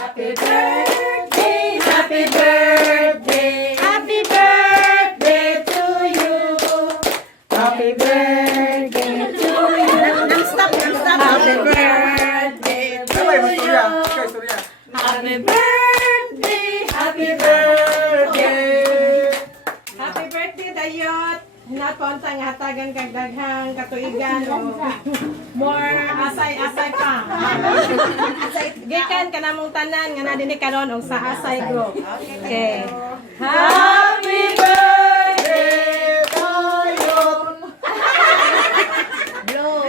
Happy birthday, happy birthday, happy birthday to you. Happy birthday to you. Non-stop, non-stop. Happy birthday to you. Happy birthday, happy birthday. Happy birthday, Dayot! Napunta nga hatagan kag daghang katuigan o more asay-asay pa. Gikan ka namong tanan nga nadinig karon og sa Asay Group. Okay. Happy birthday, Tayon. Blow.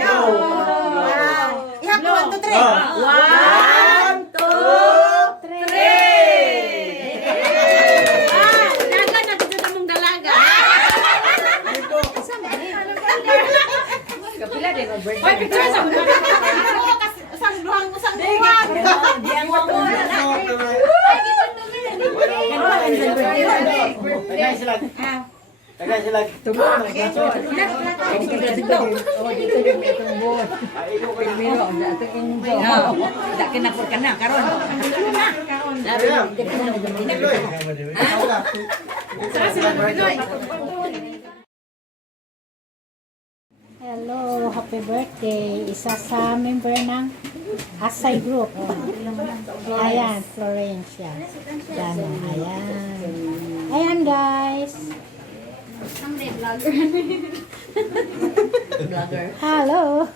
Ihap mo, 1, 2, 3. 1, 2, 3. Daga na dito sa mong dalaga. Kapila din ang birthday. Hoy, picture sa mga. Usang duhang, usang duwag. Diyan mo to. Tagay sila. Tagay sila. Tubo na. Dito din may tubo. Ay, ikaw kayo miro. Dating injo. Daki na po ka na, karon. Hello, happy birthday. Isa sa member ng Asay Group. Ayan, Florencia. Yan, ayan. Ayan, guys. Hello.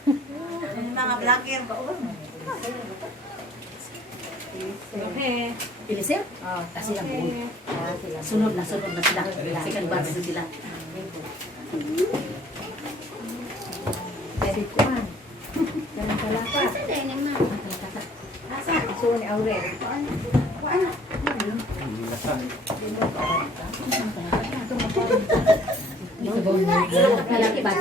Mga vlogger ba? Okay. Ilisip? Kasi lang buo. Sunod na sila. Second batch na sila. Very fun. Jangan salah pa. Asa? Isuon ni Aurel. Lalaki ba?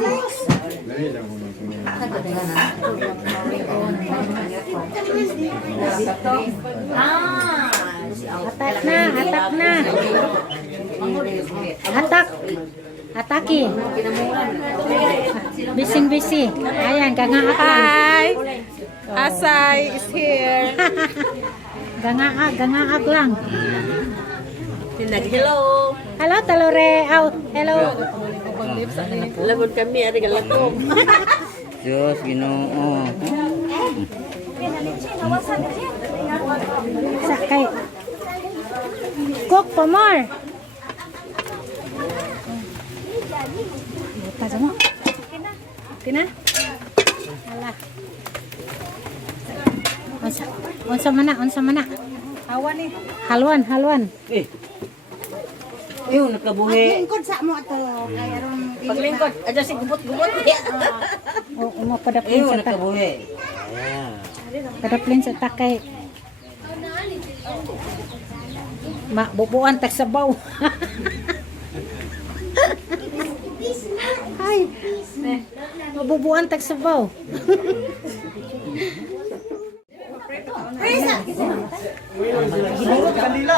Atak na, atak na. Atak. Ataki. Bising-bisi. Ayan, gangaak lang. Hi. Asay is here. Gangaak lang. Hello. Hello, Talore. Out. Hello. Labot kami, ari galatom. Diyos, Ginoo. Sakay. Cook for more. Buta mo. Kina? Hala. Unsa mana? Awan ni. Halwan. Ayun, nakabuhi. Lingkod sa mo ato. Kaya ron Paglingkod, aja si gubot-gubot. O mo padaplin Ayun, sa tak. nakabuhi. Ayan. Padaplin sa takay. Bubuan tag sabaw. Ay. Mabubuan tag sabaw. Kanila.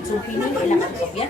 Supini, ilang kopya?